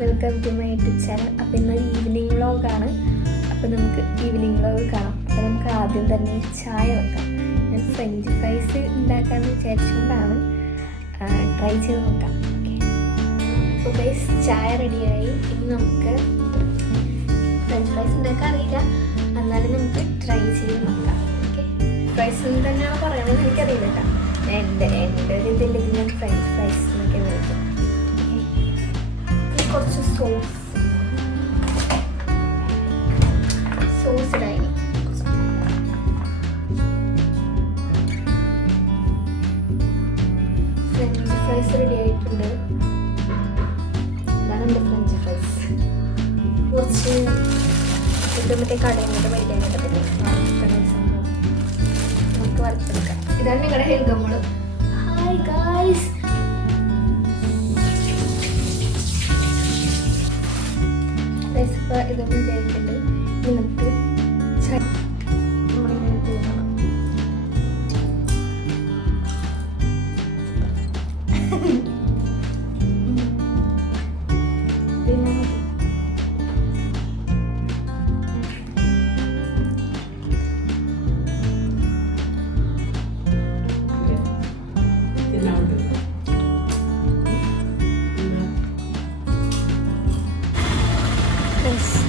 Welcome to my YouTube channel. അപ്പോൾ ഇന്നൊരു evening വ്ളോഗാണ്. അപ്പോൾ നമുക്ക് ഈവനിങ് വ്ളോഗ് കാണാം. അപ്പോൾ നമുക്ക് ആദ്യം തന്നെ ചായ വെക്കാം. ഞാൻ ഫ്രഞ്ച് ഫ്രൈസ് ഉണ്ടാക്കാമെന്ന് വിചാരിച്ചുകൊണ്ടാണ് ട്രൈ ചെയ്ത് നോക്കാം. ഓക്കെ, അപ്പോൾ ഗൈസ് ചായ റെഡിയായി. ഇനി നമുക്ക് ഫ്രഞ്ച് ഫ്രൈസ് ഉണ്ടാക്കാൻ അറിയില്ല, എന്നാലും നമുക്ക് ട്രൈ ചെയ്ത് നോക്കാം. ഓക്കെ, ഫ്രൈസ് തന്നെയാണ് പറയുന്നത്, എനിക്കറിയില്ല കേട്ടോ. എൻ്റെ ഒരു ഇതില്ലെങ്കിൽ ഞാൻ ഫ്രഞ്ച് ഫ്രൈസ് എന്നൊക്കെ വിളിക്കും. കുറച്ച് സോസ് ഇടായി. ഫ്രഞ്ച് ഫ്രൈസ് റെഡി ആയിട്ടുണ്ട്. ഇതാണ് എൻ്റെ ഫ്രഞ്ച് ഫ്രൈസ്. കുറച്ച് ഇത് മറ്റേ കടയിൽ നിന്ന് മേടിക്കാനായിട്ട് നമുക്ക് വറുത്തെടുക്കാം. ഇതാണ് നിങ്ങളുടെ ഹെൽഗമ്മള്. ഹായ് ഗായ്സ്, ഇപ്പോൾ ഇതൊന്നും ചെയ്തിട്ടുണ്ട്. ഇനി നമുക്ക്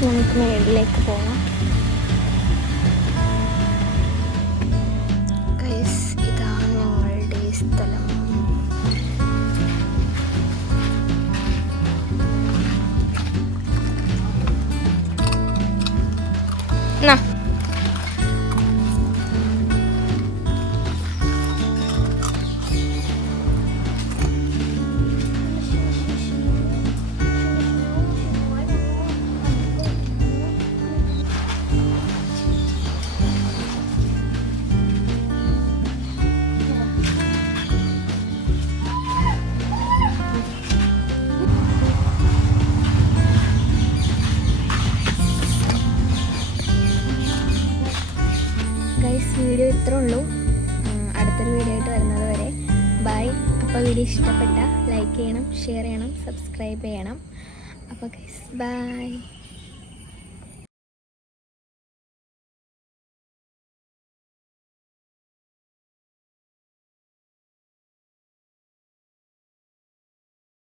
നമുക്ക് മേളിലേക്ക് പോകാം. ഗൈസ്, ഇതാണ് ഞങ്ങളുടെ സ്ഥലം. വീഡിയോ ഇത്രേ ഉള്ളൂ. അടുത്തൊരു വീഡിയോ ആയിട്ട് വരുന്നത് വരെ ബൈ. അപ്പോൾ വീഡിയോ ഇഷ്ടപ്പെട്ടാൽ ലൈക്ക് ചെയ്യണം, ഷെയർ ചെയ്യണം, സബ്സ്ക്രൈബ് ചെയ്യണം. അപ്പോൾ ഗൈസ് ബൈ.